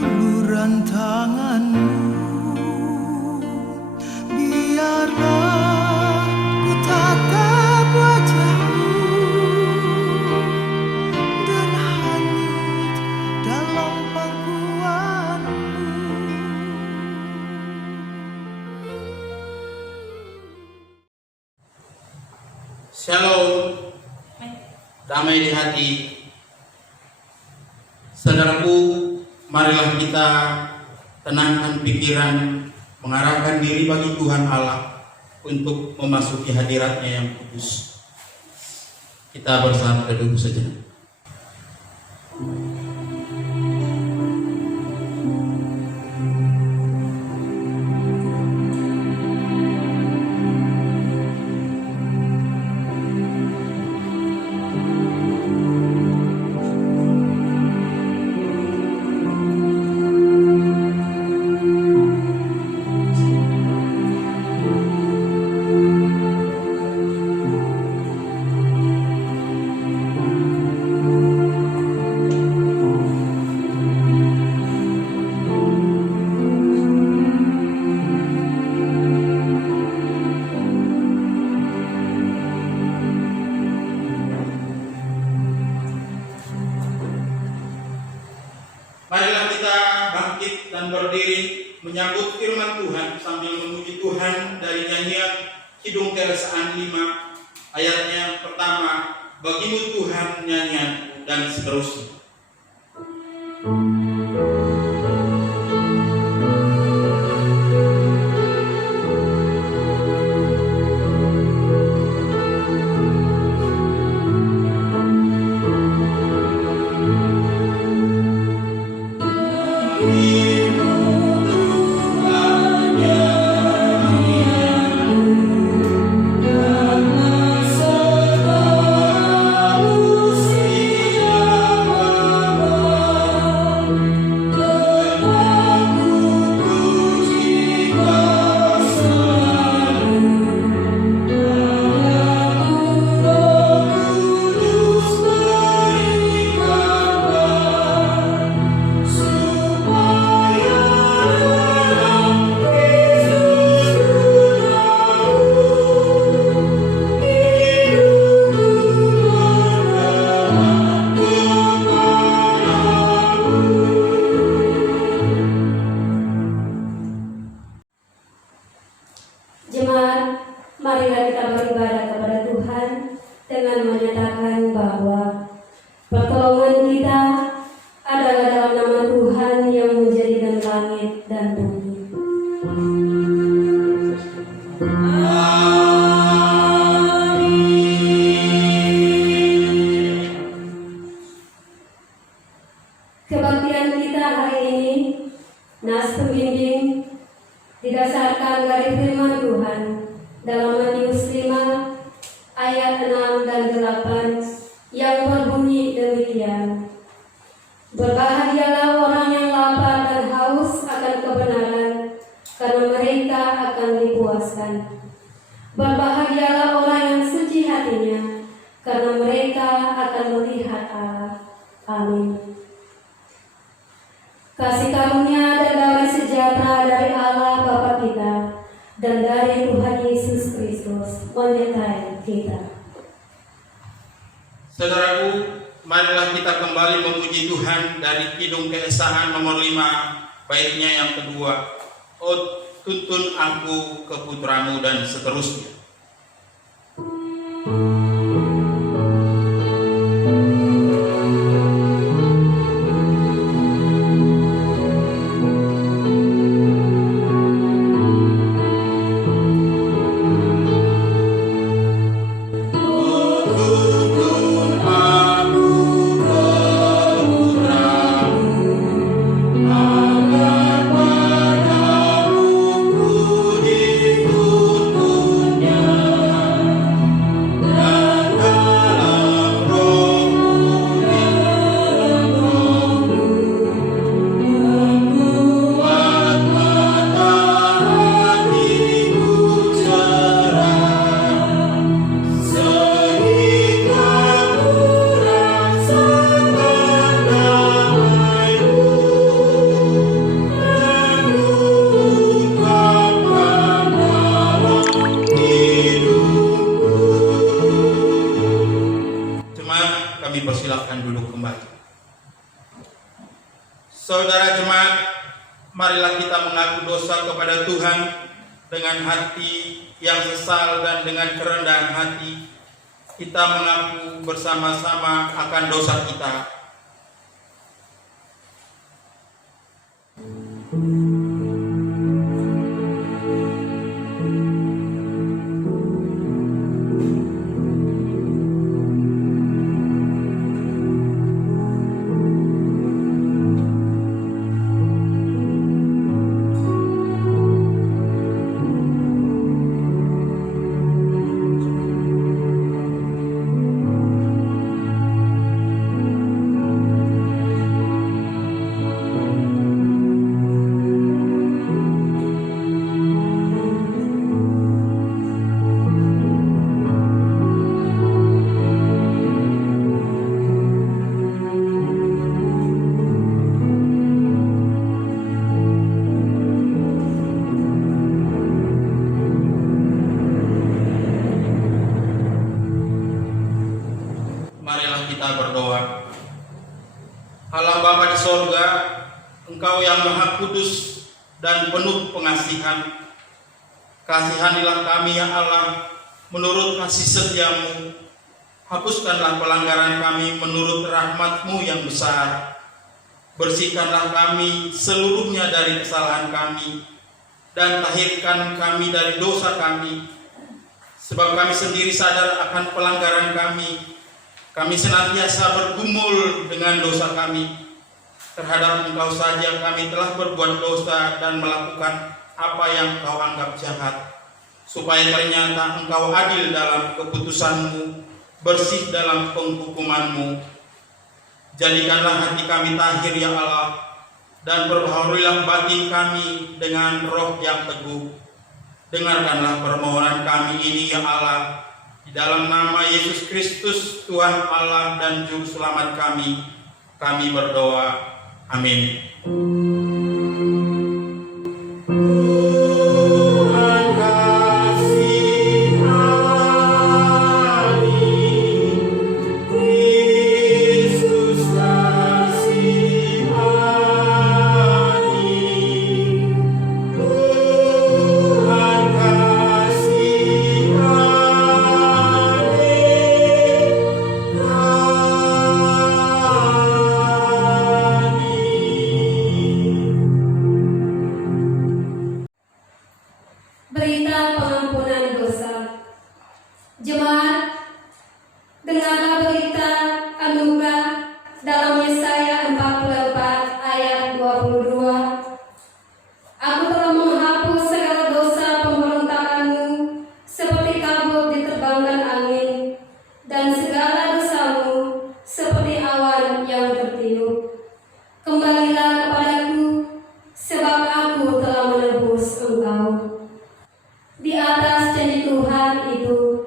uluran tanganmu, biarlah ku tatap wajahmu dan hanyut dalam pangkuanmu. Shalom, damai di hati. Saudaraku, marilah kita tenangkan pikiran, mengarahkan diri bagi Tuhan Allah untuk memasuki hadirat-Nya yang kudus. Kita bersama duduk sejenak. Marilah kita bangkit dan berdiri menyambut firman Tuhan sambil memuji Tuhan dari nyanyian Kidung Keresahan 5 ayatnya yang pertama, bagimu Tuhan nyanyianku, dan seterusnya. Jemaat, marilah kita beribadah kepada Tuhan dengan menyatakan bahwa pertolongan kita adalah dalam nama Tuhan yang menjadikan langit dan bumi. Kebaktian kita hari ini, nas pembimbing, didasarkan dari firman Tuhan dalam Matius 5 ayat 6 dan 8 yang berbunyi demikian. Berbahagialah orang yang lapar dan haus akan kebenaran, karena mereka akan dipuaskan. Berbahagialah orang yang suci hatinya, karena mereka akan melihat Allah. Amin. Kasih karunia dan damai sejahtera dari Allah Bapa kita dan dari Tuhan Yesus Kristus menyertai kita. Saudaraku, marilah kita kembali memuji Tuhan dari Kidung Keesahan nomor 5 baitnya yang kedua. Oh, tuntun aku ke putramu, dan seterusnya. Agar padamu ku dituntun silakan duduk kembali. Saudara jemaat, marilah kita mengaku dosa kepada Tuhan dengan hati yang sesal dan dengan kerendahan hati. Kita mengaku bersama-sama akan dosa kita. Marilah kita berdoa. Allah Bapa di sorga, Engkau yang Maha Kudus dan penuh pengasihan, kasihanilah kami ya Allah menurut kasih setia-Mu. Hapuskanlah pelanggaran kami menurut rahmat-Mu yang besar. Bersihkanlah kami seluruhnya dari kesalahan kami, dan tahirkan kami dari dosa kami. Sebab kami sendiri sadar akan pelanggaran kami. Kami senantiasa bergumul dengan dosa kami. Terhadap Engkau saja kami telah berbuat dosa dan melakukan apa yang Kau anggap jahat. Supaya ternyata Engkau adil dalam keputusan-Mu, bersih dalam penghukuman-Mu. Jadikanlah hati kami tahir ya Allah, dan perbaharuilah batin kami dengan roh yang teguh. Dengarkanlah permohonan kami ini ya Allah, di dalam nama Yesus Kristus, Tuhan Allah dan Juru Selamat kami berdoa. Amin. Tuhan kasihani, Kristus kasihani, Tuhan Berita pengampunan dosa. Jemaat, dengarlah berita anugerah dalam Yesaya 44 ayat 22. Aku telah menghapus segala dosa pemberontakanmu seperti kabut diterbangkan angin, dan segala dosamu seperti awan yang tertiup. Kembalilah kepadaku, sebab aku telah menebus engkau. Di atas janji Tuhan itu,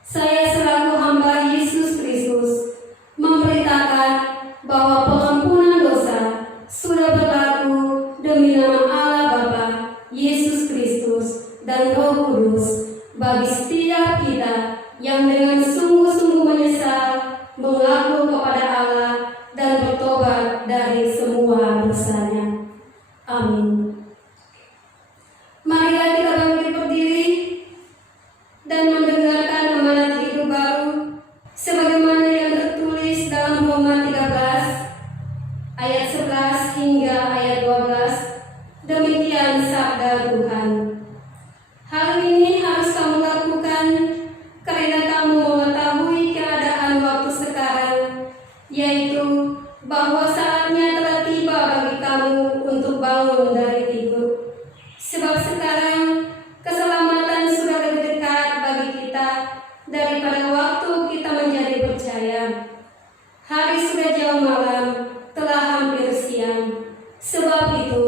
saya selaku hamba Yesus Kristus memberitakan bahwa pengampunan dosa sudah berlaku demi nama Allah Bapa, Yesus Kristus, dan Roh Kudus bagi setiap kita yang dengan sungguh-sungguh menyesal, mengaku kepada Allah, dan bertobat dari semua dosanya. Amin. Marilah kita bangkit berdiri dan mendengarkan amanat hidup baru sebagaimana yang tertulis dalam Roma 13 ayat 11 hingga ayat 12. Demikian sabda Tuhan. Hal ini harus kamu lakukan karena kamu mengetahui keadaan waktu sekarang, yaitu bahwa saatnya telah tiba bagi kamu untuk bangun dari tidur. Sebab sekarang keselamatan sudah lebih dekat bagi kita daripada waktu kita menjadi percaya. Hari sudah jauh malam, telah hampir siang. Sebab itu,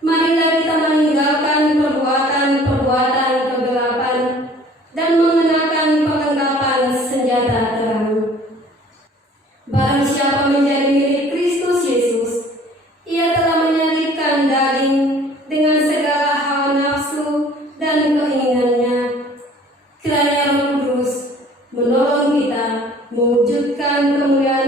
marilah kita meninggalkan perbuatan-perbuatan kegelapan dan mengenakan perlengkapan senjata terang. Barang siapa menjadi milik Kristus Yesus, ia telah menyalibkan daging dengan segala hawa nafsu dan keinginannya. Kiranya Roh Kudus menolong kita mewujudkan kemuliaan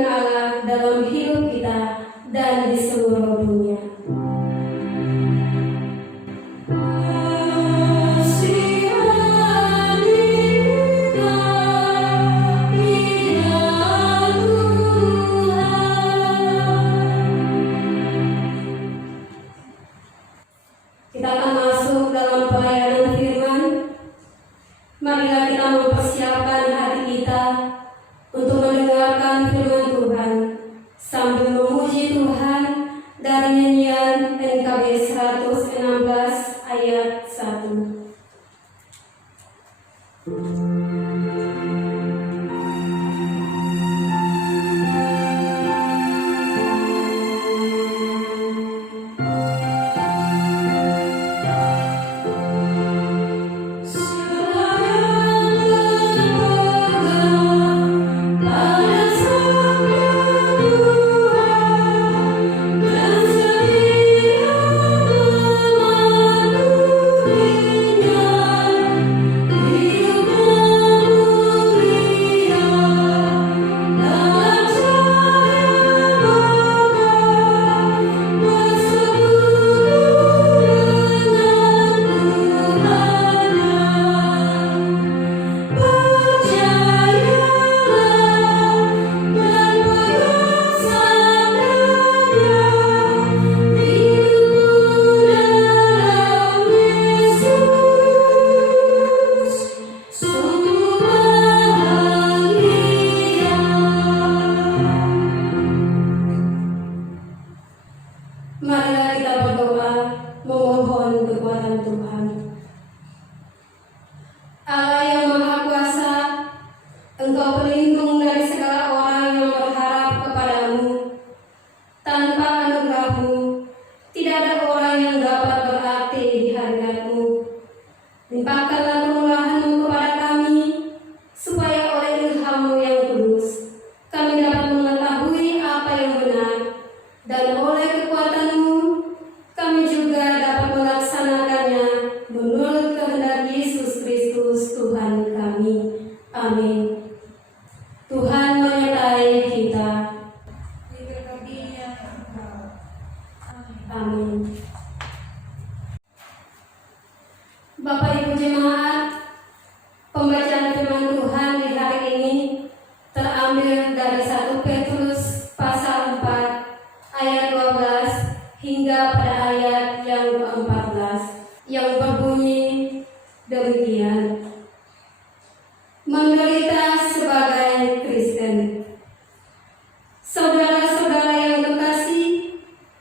Saudara-saudara yang terkasih,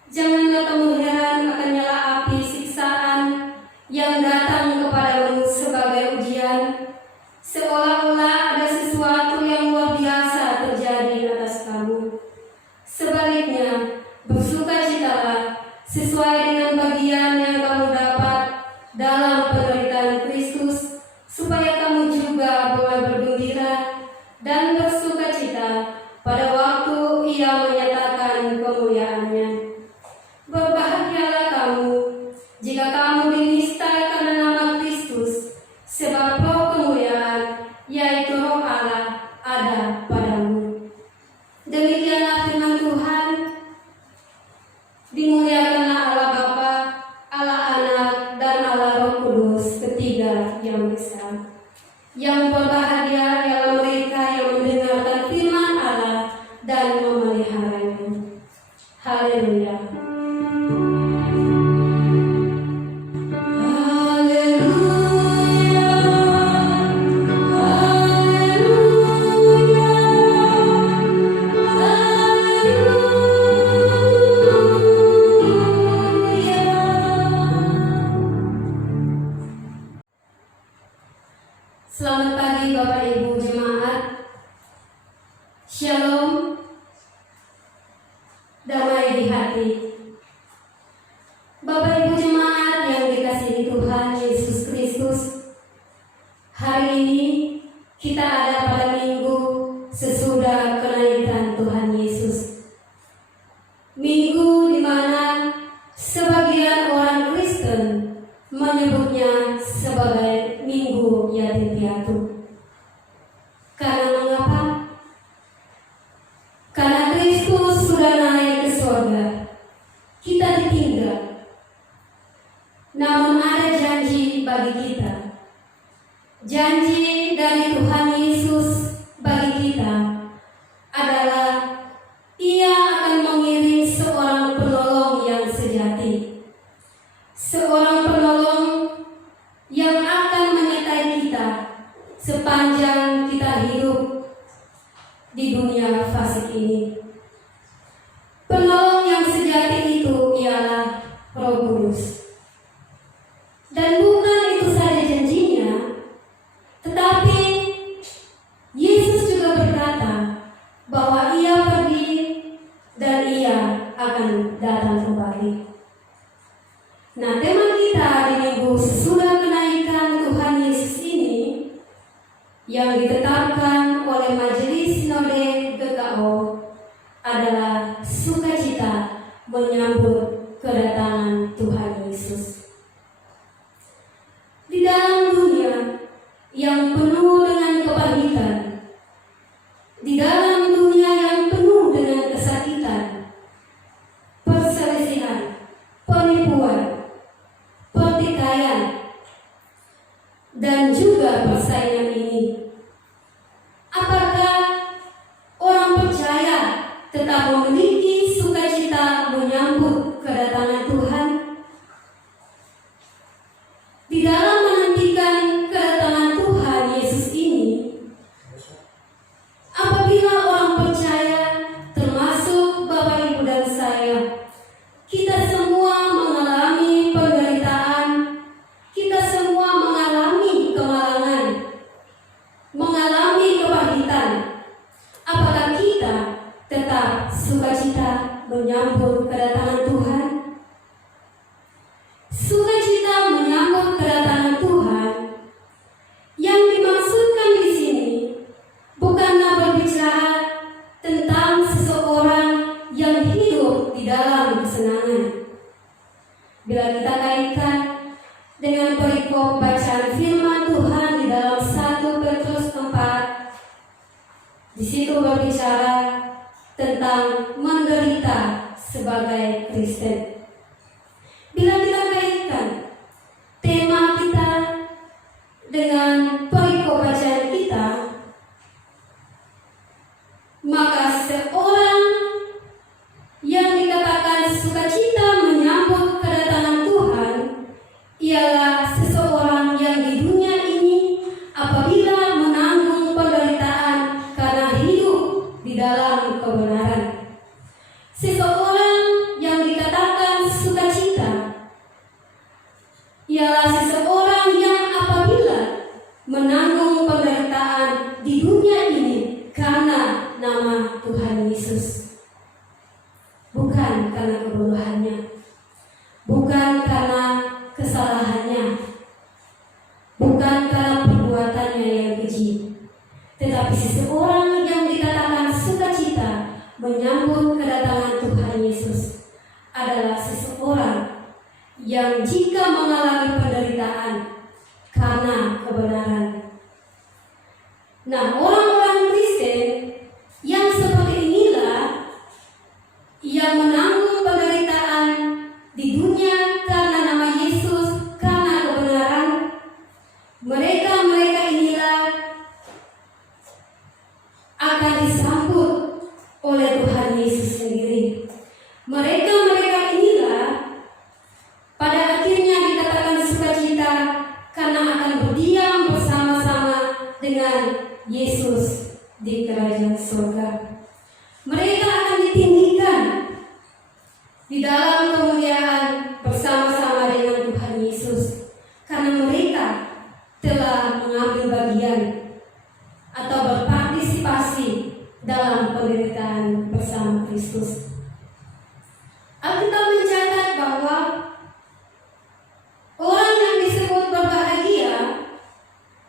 janganlah kamu heran akan nyala api siksaan yang datang kepadamu sebagai ujian, seolah-olah ada sesuatu yang luar biasa terjadi atas kamu. Sebaliknya, bersukacitalah sesuai dengan bagian yang kamu dapat dalam penderitaan Kristus, supaya kamu juga boleh bergembira dan bersukacita pada waktu Ia menyatakan kemuliaannya. Berbahagialah kamu jika kamu dinistai karena nama Kristus, sebab roh kemuliaan, yaitu roh Allah, ada padamu. Demikianlah firman Tuhan. Dimuliakanlah Allah Bapa, Allah Anak, dan Allah Roh Kudus, ketiga yang besar. Yang berbahagia ialah mereka yang mendengarkan firman Allah dan memeliharanya. Haleluya. Selamat pagi Bapak Ibu Jemaat. Shalom. Damai di hati. Bapak Ibu Jemaat yang dikasihi Tuhan Yesus Kristus, hari ini kita ada pada minggu sesudah kenaikan Tuhan Yesus. Minggu di mana sebagian orang Kristen menyebutnya sebagai Minggu Yatim Piatu. Karena mengapa? Karena Kristus sudah naik ke surga, kita ditinggal. Namun ada janji bagi kita. Janji dari Tuhan Yesus bagi kita adalah Ia akan mengirim seorang penolong yang sejati. Seorang penolong yang akan menyertai kita sepanjang kita hidup di dunia fasik ini. Penolong yang sejati itu ialah Roh Kudus. Dan bukan itu saja janjinya, tetapi Yesus juga berkata bahwa Ia pergi dan Ia akan datang kembali. Nah, tema kita di minggu sesudah kenaikan Tuhan Yesus ini yang ditetapkan oleh Majelis Sinode GKO adalah sukacita menyambut kedatangan Tuhan Yesus. Di dalam dunia yang penuh dengan kepahitan, di dalam dunia yang penuh dengan kesakitan, perselisihan, penipuan, pertikaian, dan juga persaingan ini, apakah orang percaya tetap memiliki sukacita menyambut kedatangan Tuhan? Di dalam menantikan kedatangan Tuhan Yesus ini, apabila orang percaya, termasuk Bapak Ibu dan saya, kita semua mengalami penderitaan, kita semua mengalami kemalangan, mengalami kepahitan. Apakah kita tetap sukacita menyambut kedatangan Tuhan? Sukacita menyambut kedatangan Tuhan yang dimaksudkan di sini bukanlah berbicara tentang seseorang yang hidup di dalam kesenangan. Bila kita kaitkan dengan perikop bacaan firman Tuhan di dalam 1 Petrus 4, di situ berbicara tentang menderita sebagai Kristen. Bila kita kaitkan tema kita dengan perikop bacaan kita, maka seorang yang dikatakan sukacita menyambut kedatangan Tuhan ialah seseorang yang di dunia ini apabila menanggung penderitaan karena hidup di dalam kebenaran. karena kebodohannya, bukan karena kesalahannya, bukan karena perbuatannya yang keji, tetapi seseorang yang dikatakan sukacita menyambut kedatangan Tuhan Yesus adalah seseorang yang jika mengalami penderitaan karena kebenaran. Nah, orang-orang Kristen yang seperti inilah yang menanggung penderitaan di dunia karena nama Yesus, karena kebenaran. Mereka inilah akan disambut oleh Tuhan Yesus sendiri. Mereka inilah pada akhirnya dikatakan sukacita karena akan berdiam bersama-sama dengan Yesus di kerajaan surga. Mereka akan ditinggikan di dalam kemuliaan bersama-sama dengan Tuhan Yesus karena mereka telah mengambil bagian atau berpartisipasi dalam penderitaan bersama Kristus. Alkitab mencatat bahwa orang yang disebut berbahagia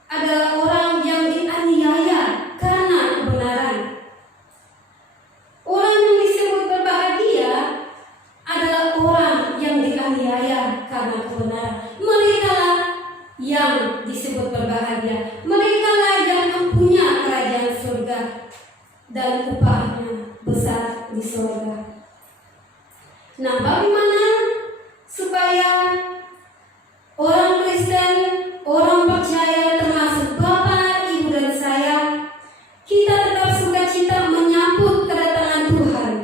adalah orang yang dianiaya karena kebenaran. Orang yang disebut berbahagia adalah orang yang dianiaya karena kebenaran. Mereka lah yang disebut berbahagia. Mereka lah yang mempunyai kerajaan surga dan upahnya besar di surga. Nah, bagaimana supaya orang Kristen, orang percaya termasuk Bapak, Ibu dan saya, kita tetap sukacita menyambut kedatangan Tuhan.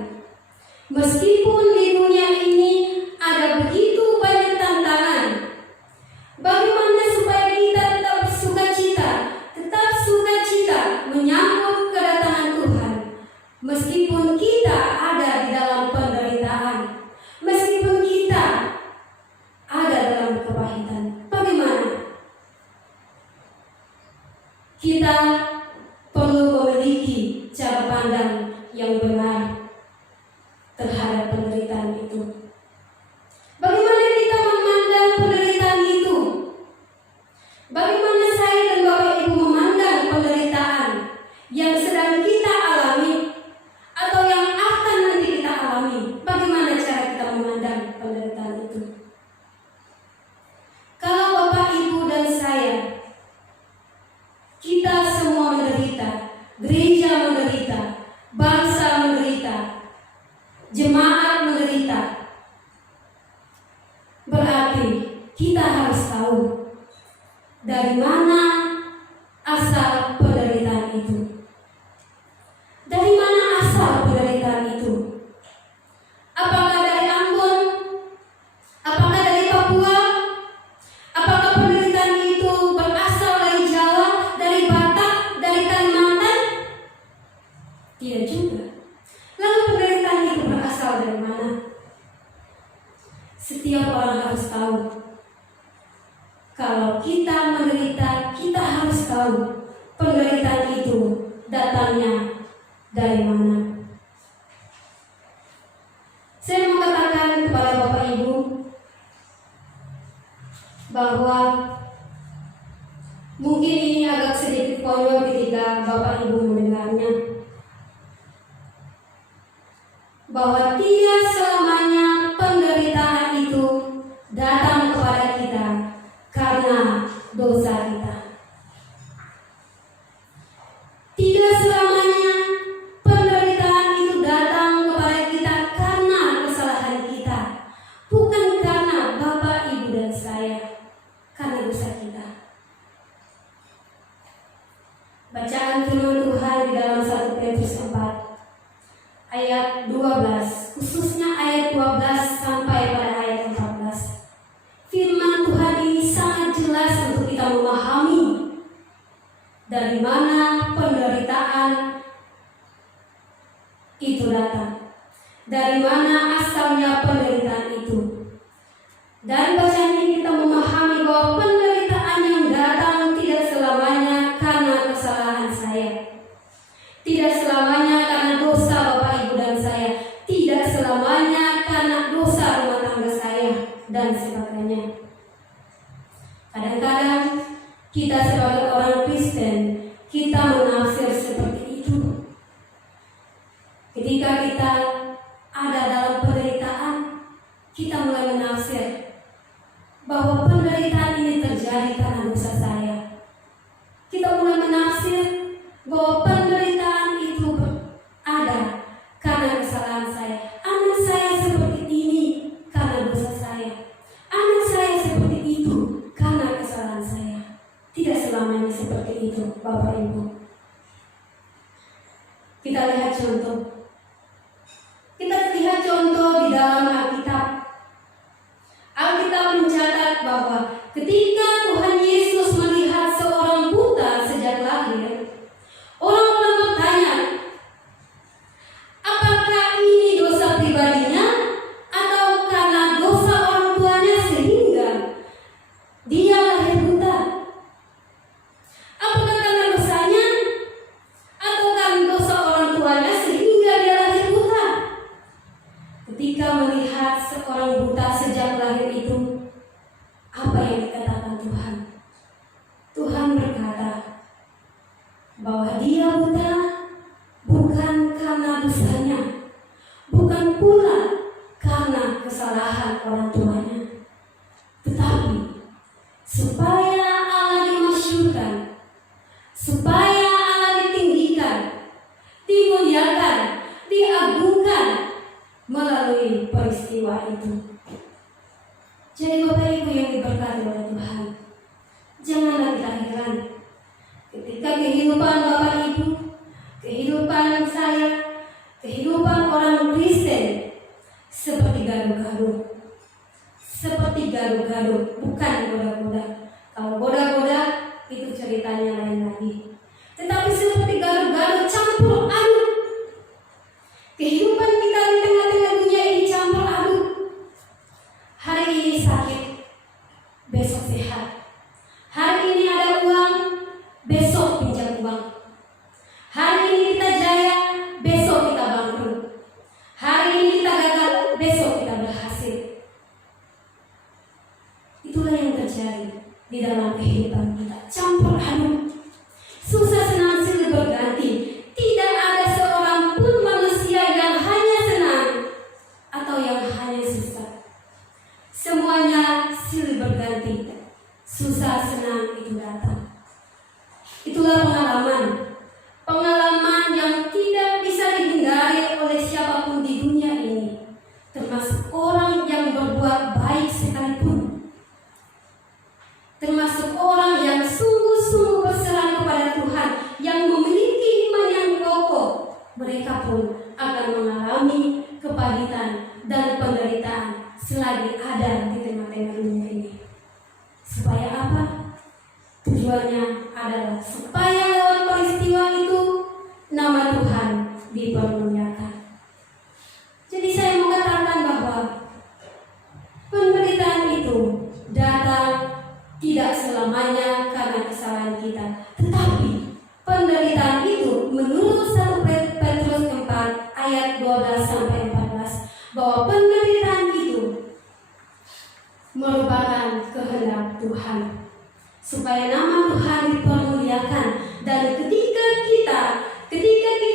Meskipun di dunia ini ada begitu banyak tantangan, bagaimana supaya kita tetap sukacita menyambut kedatangan Tuhan, meskipun kita ada di dalam penderitaan, meskipun kita ada dalam kepahitan. Bagaimana? Kita perlu memiliki cara pandang yang benar terhadap penderitaan itu. Bagaimana kita memandang penderitaan itu? Bagaimana saya dan Bapak Ibu memandang penderitaan yang sedang kita alami atau yang akan nanti kita alami? Bagaimana cara kita memandang penderitaan itu? Kalau Bapak Ibu dan saya, kita semua menderita, gereja menderita, bangsa menderita, jemaat menderita, berarti kita harus tahu dari mana asal penderitaan itu. Dari mana asal penderitaan itu? Apakah dari Ambon? Apakah dari Papua? Apakah penderitaan itu berasal dari Jawa, dari Batak, dari Kalimantan? Tidak juga. Lalu penderitaan itu berasal dari mana? Setiap orang harus tahu. Kalau kita menderita, kita harus tahu penderitaan itu datangnya dari mana. Saya mau katakan kepada Bapak Ibu bahwa mungkin ini agak sedikit konyol ketika Bapak Ibu mendengarnya, bahwa tidak selamanya penderitaan itu datang kepada kita karena dosa kita. Tidak selamanya penderitaan itu datang kepada kita karena kesalahan kita, bukan karena Bapak, Ibu dan saya, karena dosa kita. Bacaan firman Tuhan di dalam 1 Petrus 4 ayat 12, khususnya ayat 12 sampai pada ayat 14. Firman Tuhan ini sangat jelas untuk kita memahami dari mana penderitaan itu datang, dari mana asalnya penderitaan itu. Dari bacaan ini kita memahami bahwa penderitaan yang datang tidak selamanya karena kesalahan saya, tidak selamanya karena dosa Bapak Ibu dan saya, tidak selamanya karena dan sebagainya. Kadang-kadang kita sebagai orang Kristen, kita menafsir seperti itu. Ketika kita ada dalam penderitaan, kita mulai menafsir bahwa penderitaan ini terjadi karena dosa saya. Kita mulai menafsir bahwa penderitaan itu ada karena kesalahan saya. Anak saya seperti ini karena dosa saya. Anak saya seperti itu karena kesalahan saya. Tidak selamanya seperti itu, Bapak Ibu. Kita lihat contoh. Kita lihat contoh di dalam Alkitab. Alkitab mencatat bahwa ketika Tuhan Yesus melihat seorang buta sejak lahir, orang-orang bertanya, apakah ini dosa pribadinya atau karena dosa orang tuanya sehingga dia lahir buta? Apakah karena dosanya atau karena dosa orang tuanya sehingga dia lahir buta? Ketika melihat seorang buta sejak lahir itu, apa yang dikatakan Tuhan? Tuhan berkata bahwa dia buta bukan karena dosanya, bukan pula karena kesalahan orang tuanya, tetapi supaya Allah dimasyhurkan, supaya Allah ditinggikan, dimuliakan, diagungkan melalui peristiwa itu. Jadi Bapak Ibu yang diberkati oleh Tuhan, janganlah kita heran ketika kehidupan Bapak Ibu, kehidupan saya, kehidupan orang Kristen seperti gaduh-gaduh. Seperti gaduh-gaduh, bukan goda-goda. Kalau goda-goda itu ceritanya lain lagi. Tetapi seperti gaduh-gaduh campur aduk. Kehidupan kita di tengah-tengah dunia ini campur aduk. Hari ini sakit, besok sehat. Hari ini ada uang, besok pinjam uang. Hari ini kita jaya, besok kita bangkrut. Hari ini kita gagal, besok kita berhasil. Itulah yang terjadi di dalam kehidupan kita, campur aduk. Susah senang silih berganti. Tidak ada seorang pun manusia yang hanya senang atau yang hanya susah. Semuanya silih berganti. Susah senang itu datang. Itulah pengalaman yang tidak bisa dihindari oleh siapapun di dunia ini, termasuk orang yang berbuat baik sekalipun, termasuk orang yang sungguh-sungguh berserah kepada Tuhan, yang memiliki iman yang kokoh. Mereka pun akan mengalami kepahitan dan penderitaan selagi ada di tengah-tengah dunia ini. Supaya apa? Tujuannya adalah supaya lewat peristiwa itu nama Tuhan dipermuliakan. Jadi saya mau katakan bahwa penderitaan itu datang tidak selamanya karena kesalahan kita, tetapi penderitaan itu menurut 1 Petrus 4 ayat 12-14 bahwa penderitaan itu merupakan kehendak Tuhan supaya nama Tuhan dipermuliakan. Dan ketika kita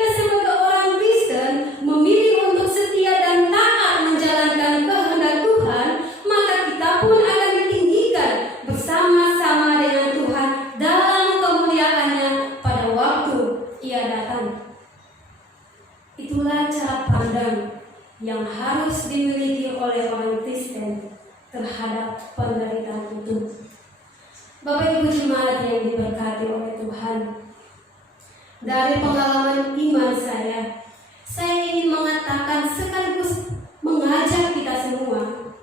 sebagai orang Kristen memilih untuk setia dan taat menjalankan kehendak Tuhan, maka kita pun akan ditinggikan bersama-sama dengan Tuhan dalam kemuliaannya pada waktu Ia datang. Itulah cara pandang yang harus dimiliki oleh orang Kristen terhadap penderitaan itu. Bapak Ibu jemaat yang diberkati oleh Tuhan, dari pengalaman iman saya ingin mengatakan sekaligus mengajak kita semua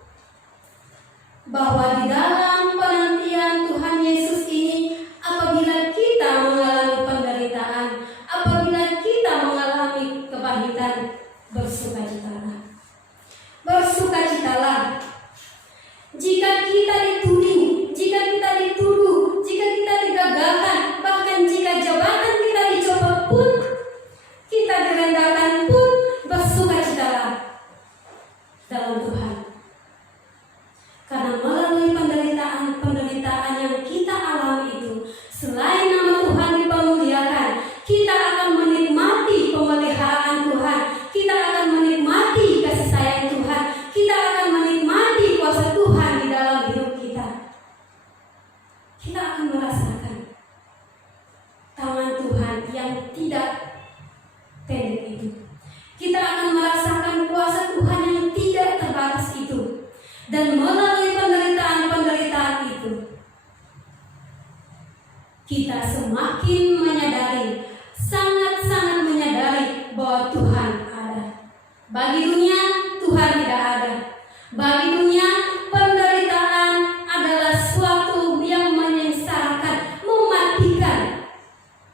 bahwa di dalam penantian Tuhan Yesus ini, apabila kita mengalami penderitaan, apabila kita mengalami kepahitan, bersukacitalah. Bersukacitalah. Jika kita dituding, jika kita dituduh, jika kita digagalkan, bahkan jika jabatan kita dicopot pun, kita direndahkan pun, bersukacitalah dalam Tuhan. Karena dan melalui penderitaan-penderitaan itu, kita semakin menyadari, sangat-sangat menyadari bahwa Tuhan ada. Bagi dunia, Tuhan tidak ada. Bagi dunia, penderitaan adalah suatu yang menyengsarakan, mematikan.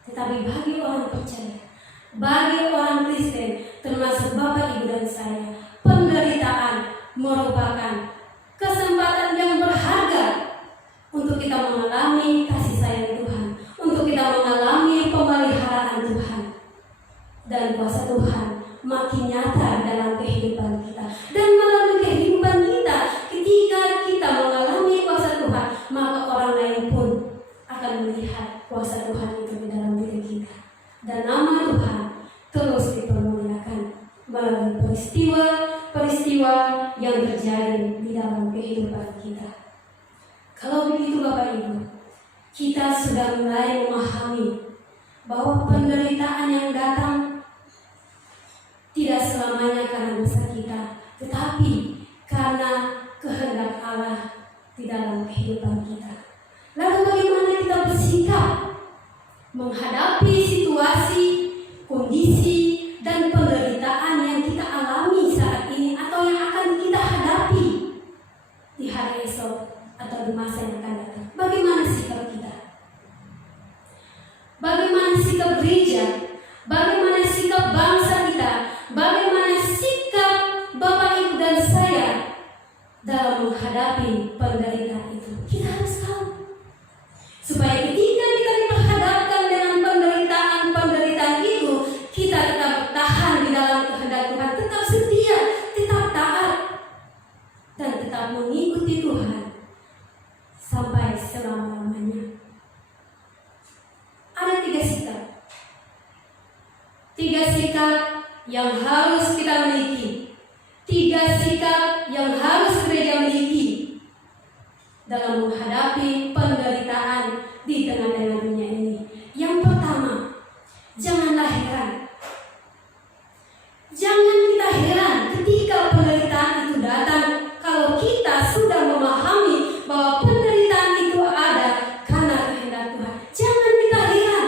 Tetapi bagi orang percaya, bagi orang Kristen, termasuk Bapak, Ibu, dan saya, penderitaan merupakan kesempatan yang berharga untuk kita mengalami kasih sayang Tuhan, untuk kita mengalami pemeliharaan Tuhan, dan kuasa Tuhan makin nyata dalam kehidupan kita. Dan melalui kehidupan kita, ketika kita mengalami kuasa Tuhan, maka orang lain pun akan melihat kuasa Tuhan itu di dalam diri kita, dan nama Tuhan terus dipermuliakan melalui peristiwa yang terjadi di dalam kehidupan kita. Kalau begitu Bapak Ibu, kita sudah mulai memahami bahwa penderitaan yang datang tidak selamanya karena dosa kita, tetapi karena kehendak Allah di dalam kehidupan kita. Lalu bagaimana kita bersikap menghadapi situasi, kondisi, dan penderitaan yang kita alami saat ini atau yang akan kita hadapi di hari esok atau di masa yang akan datang? Bagaimana sikap kita? Bagaimana sikap gereja? Bagaimana sikap bangsa kita? Bagaimana sikap Bapak, Ibu, dan saya dalam menghadapi penderitaan itu? Kita harus tahu, supaya ketika kita diperhadapkan dengan penderitaan itu, kita tetap bertahan di dalam kehendak Tuhan, tetap setia, tetap taat, dan tetap mengikuti Tuhan sampai selama-lamanya. Ada 3 sikap. 3 sikap yang harus kita miliki. 3 sikap yang harus gereja miliki dalam menghadapi penderitaan di tengah-tengah dunia ini. Yang pertama, janganlah heran. Jangan kita heran ketika penderitaan itu datang, kalau kita sudah memahami bahwa penderitaan itu ada karena kehendak Tuhan. Jangan kita heran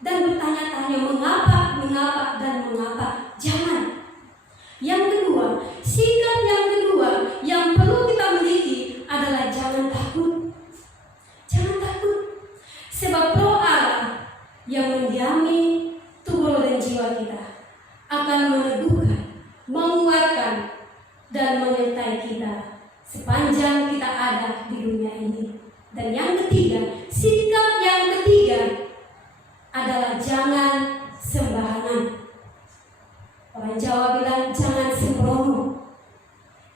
dan bertanya-tanya mengapa. Jangan. Yang kedua, sikap yang kedua yang perlu kita miliki adalah jangan takut. Jangan takut. Sebab Roh Allah yang mendiami tubuh dan jiwa kita akan meneguhkan, menguatkan, dan menyertai kita sepanjang kita ada di dunia ini. Dan yang ketiga, sikap yang ketiga adalah jangan sembarangan. Orang Jawa bilang jangan sembrono.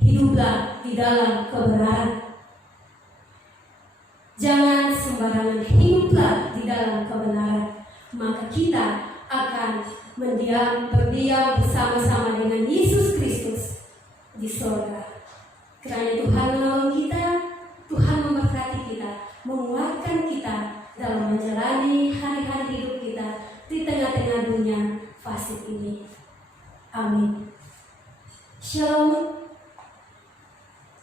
Hiduplah di dalam kebenaran. Jangan sembarangan, hiduplah di dalam kebenaran. Maka kita akan berdiam bersama-sama dengan Yesus Kristus di surga. Kiranya Tuhan menolong kita, Tuhan memberkati kita, menguatkan kita dalam menjalani hari-hari hidup kita di tengah-tengah dunia fasik ini. Amin. Shalom,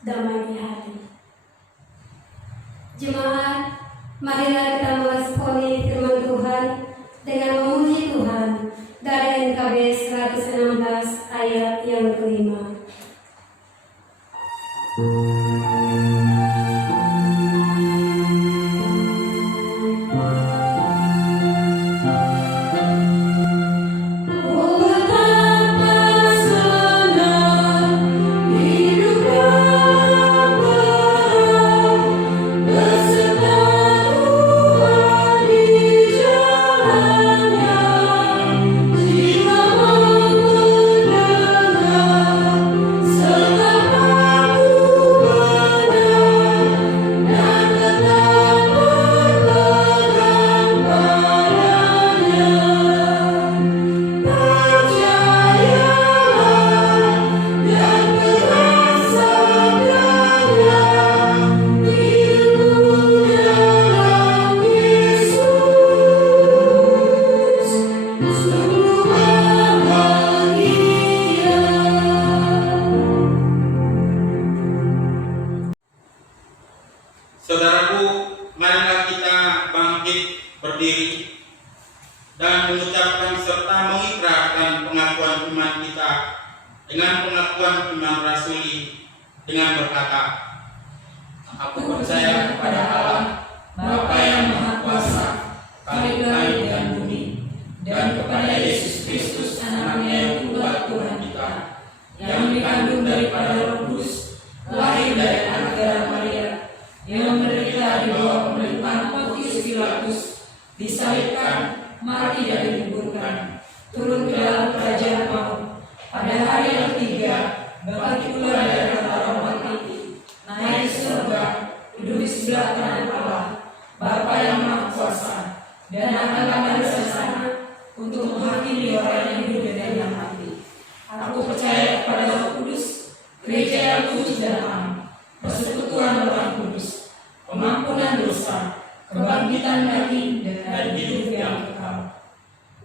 damai di hati. Jemaat, marilah kita meresponi firman Tuhan dengan memuji Tuhan dari NKB 116 ayat yang kelima. dengan pengakuan iman rasuli dengan berkata, "Aku percaya kepada Allah, Bapa yang Maha Kuasa, Khalik langit dan bumi, dan kepada Yesus Kristus Anaknya yang tunggal Tuhan kita, yang dikandung daripada Roh Kudus, lahir dari anak darah Maria, yang menderita di bawah pemerintahan Pontius Pilatus, disalibkan, mati dan dikuburkan, turun ke dalam kerajaan maut, pada hari yang ketiga bangkit pula dari antara orang mati, naik ke surga, duduk di sebelah kanan Allah, Bapa yang Maha Kuasa, dan akan kembali ke sana untuk menghakimi orang yang hidup dan yang mati. Aku percaya kepada Roh Kudus, gereja yang kudus dan am, persekutuan Roh Kudus, pengampunan dosa, kebangkitan daging, dan hidup yang kekal."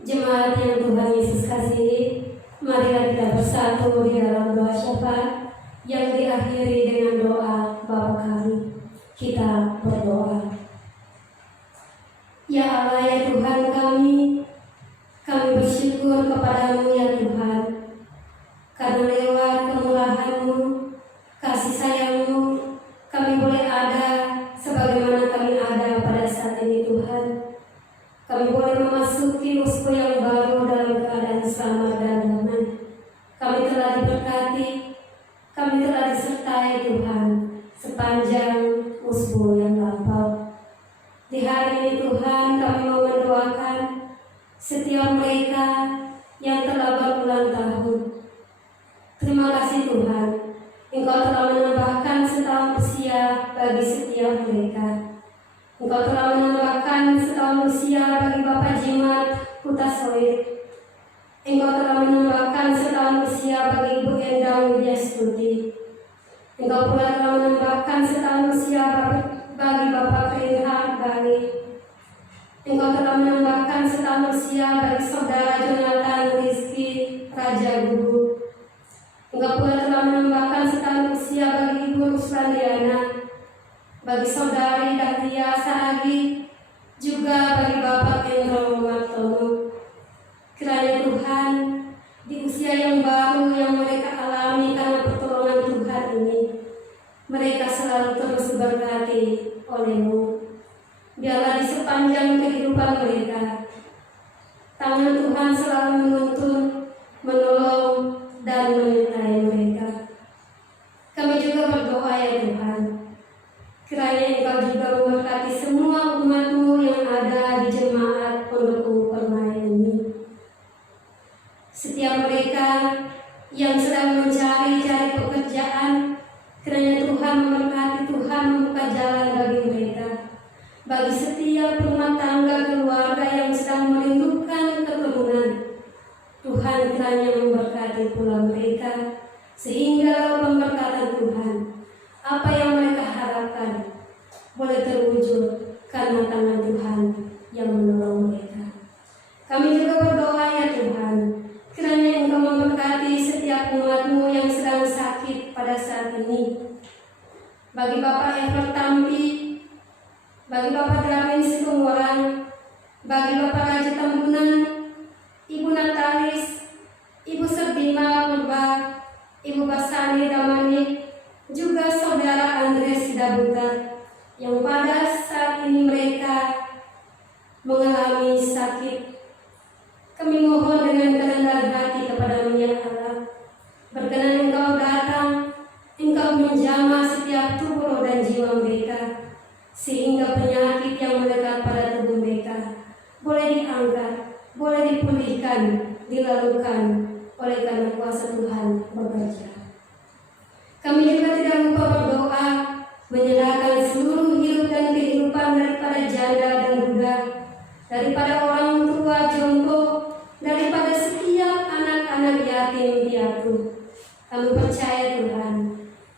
Jemaat yang Tuhan Yesus kasihi, marilah kita bersatu di dalam doa syafaat yang diakhiri dengan doa Bapa Kami. Kita berdoa. Ya Allah, ya Tuhan kami bersyukur kepadamu ya Tuhan, karena lewat kemurahan-Mu, kasih sayang-Mu, kami boleh ada sebagaimana kami ada pada saat ini Tuhan. Kami boleh memasuki musim yang baru dalam keadaan selamat dan damai. Kami telah diberkati, kami telah disertai Tuhan sepanjang musim yang lampau. Di hari ini Tuhan, kami mau mendoakan setiap mereka yang telah berulang tahun. Terima kasih Tuhan, Engkau telah menambahkan setahun usia bagi setiap mereka. Engkau telah menambahkan setahun usia bagi Bapak Jimat Kutasoid. Engkau telah menambahkan setahun usia bagi Ibu Endang Widyastuti. Engkau pula telah menambahkan setahun usia bagi Bapak Reinhard Bani. Engkau telah menambahkan setahun usia bagi Saudara Jonathan Rizky Raja Guru. Engkau pula telah menambahkan setahun usia bagi Ibu Ruslandiana, bagi Saudari Dahlia Saragi, juga bagi Bapak Endro Martono. Kiranya Tuhan, di usia yang baru yang mereka alami karena pertolongan Tuhan ini, mereka selalu terus diberkati oleh-Mu. Biarlah di sepanjang kehidupan mereka, tangan Tuhan selalu menuntun, menolong, dan menyertai mereka. Kami juga berdoa ya Tuhan, kiranya Engkau juga memberkati semua umat-Mu yang ada di jemaat Pondok Permai ini. Setiap mereka yang sedang mencari pekerjaan, kiranya Tuhan memberkati, Tuhan membuka jalan bagi mereka. Bagi setiap rumah tangga keluarga yang sedang merindukan keturunan, Tuhan kiranya memberkati pula mereka, sehingga pemberkatan Tuhan, apa yang mereka harapkan, boleh terwujud karena tangan Tuhan yang menolong mereka. Kami juga berdoa ya Tuhan, kiranya Engkau memberkati setiap umat-Mu yang sedang sakit pada saat ini. Bagi Bapak Ever Tampi, bagi Bapak Dramin Situmorang, bagi Bapak Raja Tambunan, Ibu Natalis, Ibu Serdima Purba, Ibu Basani Damani, juga Saudara Andres Sidabuta, yang pada saat ini mereka mengalami sakit. Kami mohon dengan kerendahan hati kepada-Mu ya Allah, berkenan Engkau datang, Engkau menjamah setiap tubuh dan jiwa mereka, sehingga penyakit yang melekat pada tubuh mereka boleh diangkat, boleh dipulihkan, dilalukan oleh karena kuasa Tuhan bekerja. Kami juga tidak lupa berdoa, menyerahkan seluruh hidup dan kehidupan daripada janda dan duda, daripada orang tua jompo, daripada setiap anak-anak yatim piatu. Kami percaya Tuhan,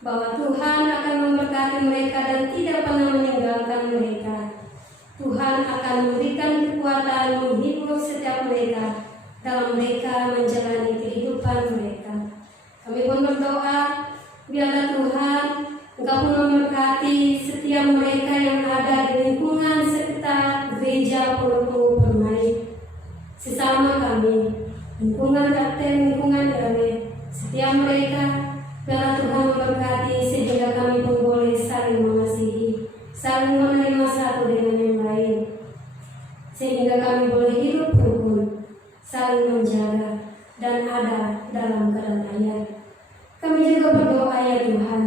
bahwa Tuhan akan memberkati mereka dan tidak pernah meninggalkan mereka. Tuhan akan memberikan kekuatan menghibur setiap mereka dalam mereka menjalani kehidupan mereka. Kami pun berdoa, biarlah Tuhan Engkau pun memberkati setiap mereka yang ada di lingkungan sekitar gereja Pondok Permai, sesama kami, lingkungan RT, lingkungan RW, setiap mereka mereka. Biarlah Tuhan memberkati sehingga kami pun boleh saling mengasihi, saling menerima satu dengan yang lain, sehingga kami boleh hidup rukun, saling menjaga, dan ada dalam kedamaian. Kami juga berdoa ya Tuhan,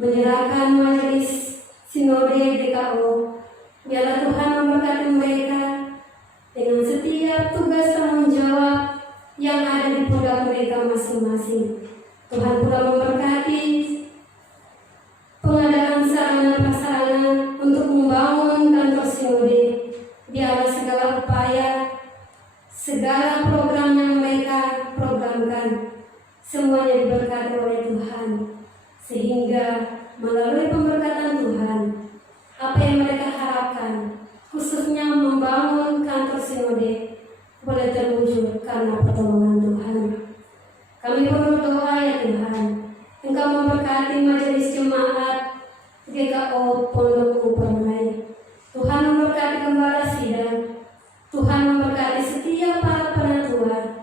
menyerahkan majelis Sinode GKO. Biarlah Tuhan memberkati mereka dengan setiap tugas tanggung jawab yang ada di pundak mereka masing-masing. Tuhan pula memberkati pengadaan sarana prasarana untuk membangun kantor Sinode. Biarlah segala upaya, segala program yang mereka programkan, semuanya diberkati oleh Tuhan, sehingga melalui pemberkatan Tuhan, apa yang mereka harapkan, khususnya membangun kantor Sinode, boleh terwujud karena pertolongan Tuhan. Kami berdoa ya Tuhan, Engkau memberkati majelis jemaat GKO Pondok Upermai. Tuhan memberkati gembala sidang, Tuhan memberkati setiap para penatua,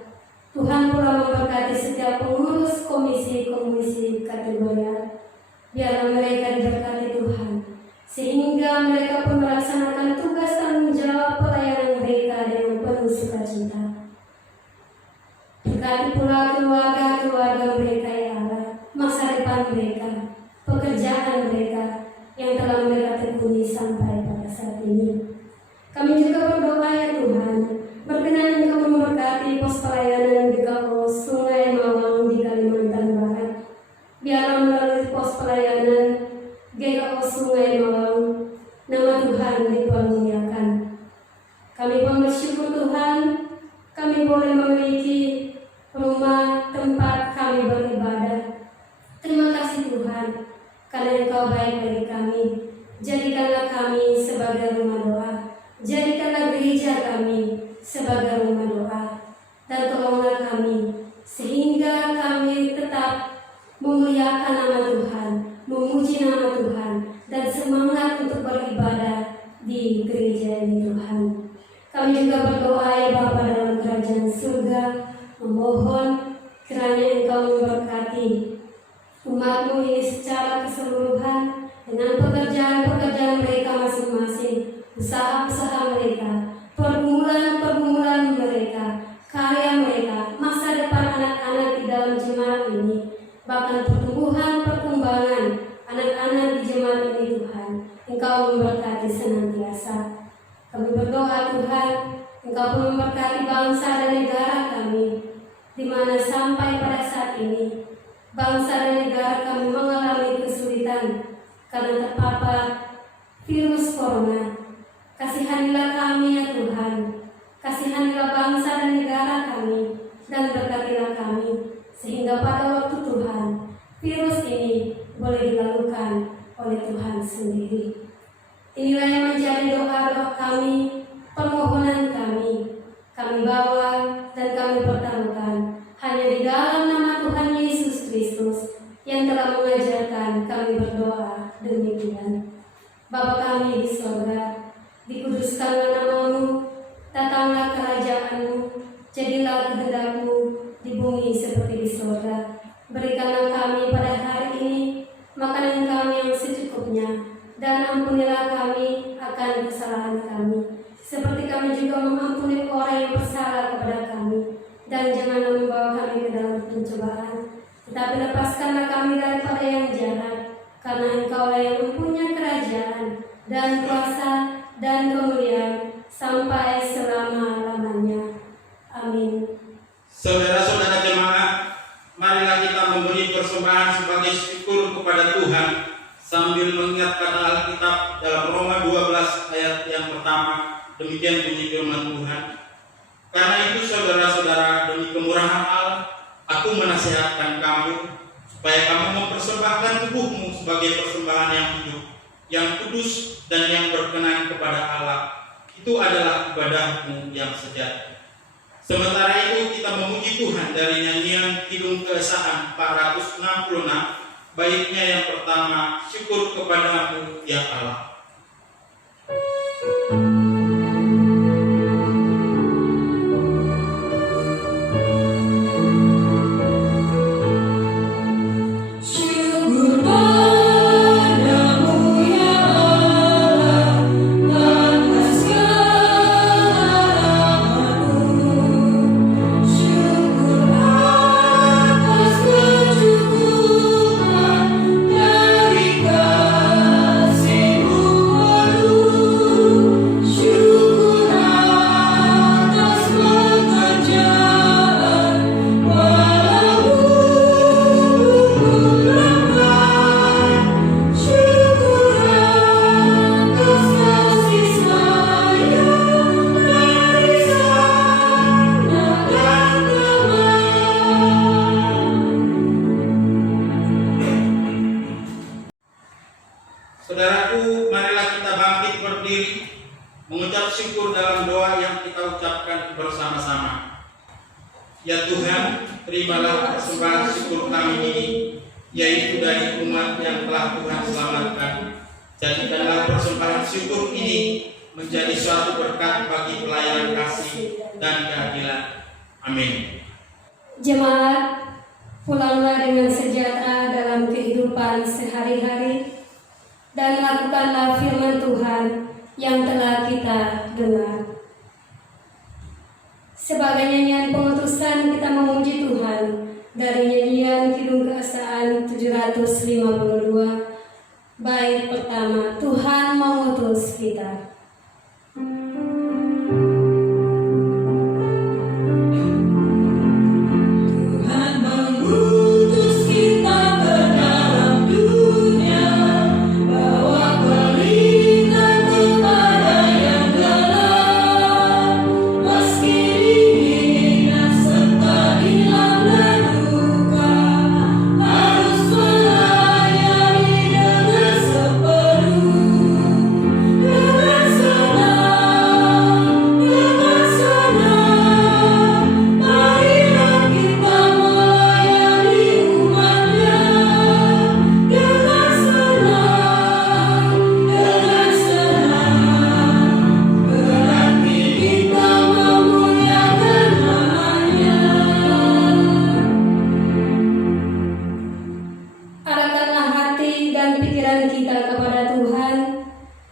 Tuhan pula memberkati setiap pengurus komisi-komisi kategorial. Biarlah mereka diberkati Tuhan, sehingga mereka pun melaksanakan tugas tanggung jawab pelayanan mereka dengan penuh sukacita. Berkati pula keluarga-keluarga mereka ya Allah, masa depan mereka, pekerjaan mereka yang telah mereka tekuni sampai pada saat ini. Kami juga berdoa ya Tuhan, berkenan Engkau memberkati pos pelayanan GKO Sungai Mawang di Kalimantan Barat. Biarlah melalui pos pelayanan GKO Sungai Mawang, nama Tuhan dipermuliakan. Kami pun bersyukur Tuhan, kami boleh memiliki rumah tempat kami beribadah. Terima kasih Tuhan, karena Engkau baik bagi kami. Jadikanlah kami sebagai rumah doa, jadikanlah gereja kami sebagai rumah doa, dan tolonglah kami sehingga kami tetap memuliakan nama Tuhan, memuji nama Tuhan, dan semangat untuk beribadah di gereja ini Tuhan. Kami juga berdoa ya Bapa dalam kerajaan surga, memohon kiranya Engkau memberkati umat-Mu ini secara keseluruhan dengan pekerjaan-pekerjaan mereka masing-masing, usaha-usaha mereka, pergumulan-pergumulan mereka, karya mereka, masa depan anak-anak di dalam jemaat ini, bahkan pertumbuhan-perkembangan anak-anak di jemaat ini Tuhan. Engkau memberkati senantiasa. Kami berdoa Tuhan, Engkau pun memberkati bangsa dan negara kami, di mana sampai pada saat ini bangsa dan negara kami mengalami kesulitan karena terpapar virus corona. Kasihanilah kami ya Tuhan, kasihanilah bangsa dan negara kami, dan berkatilah kami, sehingga pada waktu Tuhan, virus ini boleh dilakukan oleh Tuhan sendiri. Inilah yang menjadi doa-doa kami, permohonan kami bawa dan kami pertaruhkan hanya di dalam nama Tuhan Yesus Kristus yang telah mengajarkan kami berdoa demikian. Bapa kami di sorga, dikuduskanlah nama-Mu, datanglah kerajaan-Mu, jadilah kehendak-Mu di bumi seperti di sorga. Berikanlah kami pada hari ini makanan kami yang secukupnya, dan ampunilah kami akan kesalahan kami, seperti kami juga mengampuni orang yang bersalah kepada kami. Dan janganlah membawa kami ke dalam pencobaan, tetapi lepaskanlah kami daripada yang jahat, karena Engkaulah yang mempunyai kerajaan dan kuasa dan kemuliaan sampai selama-lamanya. Amin. Saudara-saudara jemaat, marilah kita memberi persembahan sebagai syukur kepada Tuhan sambil mengingat kata Alkitab dalam Roma 12 ayat yang pertama. Demikian bunyi firman Tuhan. Karena itu saudara-saudara, demi kemurahan Allah, aku menasihatkan kamu supaya kamu mempersembahkan tubuhmu sebagai persembahan yang hidup, yang kudus dan yang berkenan kepada Allah. Itu adalah ibadahmu yang sejati. Sementara itu kita memuji Tuhan dari nyanyian Kidung Keesaan 466, baitnya yang pertama, syukur kepadamu ya Allah. syukur dalam doa yang kita ucapkan bersama-sama. Ya Tuhan, terimalah persembahan syukur kami ini, yaitu dari umat yang telah Tuhan selamatkan. Jadikanlah persembahan syukur ini menjadi suatu berkat bagi pelayanan kasih dan keadilan. Amin. Jemaat, pulanglah dengan sejahtera dalam kehidupan sehari-hari dan lakukanlah firman Tuhan yang telah kita dengar. Sebagai nyanyian pengutusan, kita memuji Tuhan dari nyanyian Kidung Keesaan 752, bait pertama, Tuhan mengutus kita.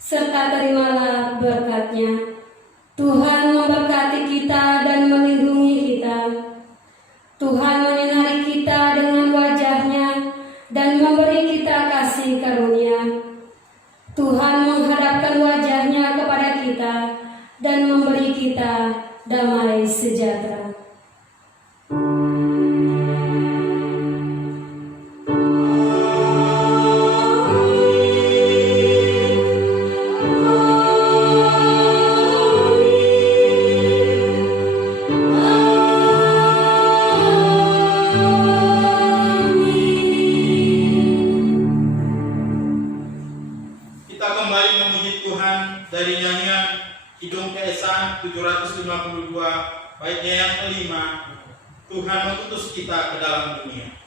Serta terimalah berkat-Nya. Tuhan memberkati kita dan melindungi kita. Tuhan menyinari kita dengan wajah-Nya dan memberi kita kasih karunia. Tuhan menghadapkan wajah-Nya kepada kita dan memberi kita damai sejahtera. Dari nyanyian Kidung Keesaan 752, baitnya yang kelima, Tuhan mengutus kita ke dalam dunia.